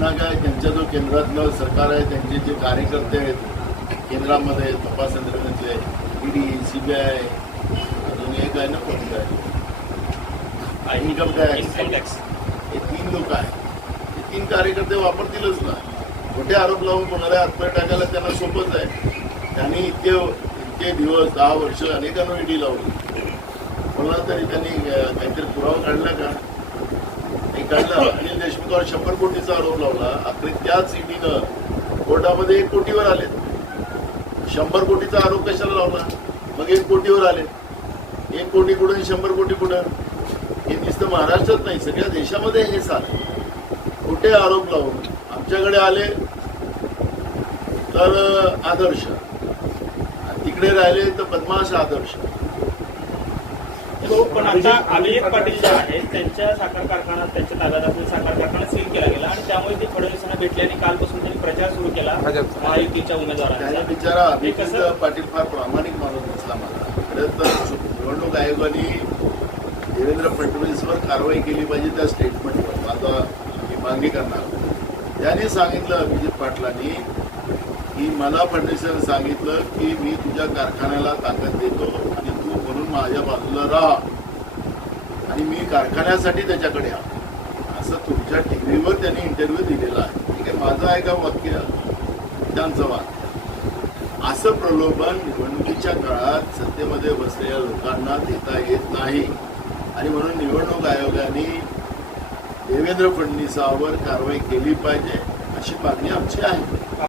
त्यांना काय त्यांच्या जो केंद्रातलं सरकार आहे त्यांचे जे कार्यकर्ते आहेत केंद्रामध्ये तपास यंत्रणेतले ईडी सीबीआय अजून एक आहे ना कोणतं आहे इन्कम टॅक्स हे तीन लोक आहेत. हे तीन कार्यकर्ते वापरतीलच ना. खोटे आरोप लावून कोणाला आत्महत्या टाकायला त्यांना सोपंच आहे. त्यांनी इतके इतके दिवस दहा वर्ष अनेकांना ईडी लावली. कोणाला तरी त्यांनी काहीतरी पुरावा काढला का? नाही काढला. अनिल देशमुखावर शंभर कोटीचा आरोप लावला. अखेर त्याच ईडीनं कोर्टामध्ये एक कोटीवर आले. शंभर कोटीचा आरोप कशाला लावला? मग एक कोटीवर आले. एक कोटी कुठं शंभर कोटी कुठं? हे नुसतं महाराष्ट्रात नाही सगळ्या देशामध्ये हे चालू कुठे आरोप लावून? आमच्याकडे आले तर आदर्श. तिकडे राहिले तर बदमाश आदर्श. हो, पण आता अभिजित पाटील जे आहेत त्यांच्या साखर कारखाना त्यांच्या ताब्यात साखर कारखाना ते फडणवीसांना भेटले आणि कालपासून त्यांनी प्रचार सुरू केला. महायुतीच्या उमेदवारांचा. बिचारा हे अभिजित कसं? पाटील फार प्रामाणिक माणूस दिसला मला. खरं तर निवडणूक आयोगाने देवेंद्र फडणवीसवर कारवाई केली पाहिजे त्या स्टेटमेंटवर आता मी मागणी करणार. त्याने सांगितलं अभिजित पाटलांनी की मला फडणवीसांनी सांगितलं की मी तुझ्या कारखान्याला ताकद देतो आणि तू म्हणून माझ्या बाजूला राहा आणि मी कारखान्यासाठी त्याच्याकडे आलो असं तुमच्या टीव्हीवर त्यांनी इंटरव्ह्यू दिलेला आहे. ठीक आहे माझं आहे का वाक्य? त्यांचं वाक्य. असं प्रलोभन निवडणुकीच्या काळात सत्तेमध्ये बसलेल्या लोकांना देता येत नाही. आणि म्हणून निवडणूक आयोगाने देवेंद्र फडणवीसावर कारवाई केली पाहिजे अशी मागणी आमची आहे.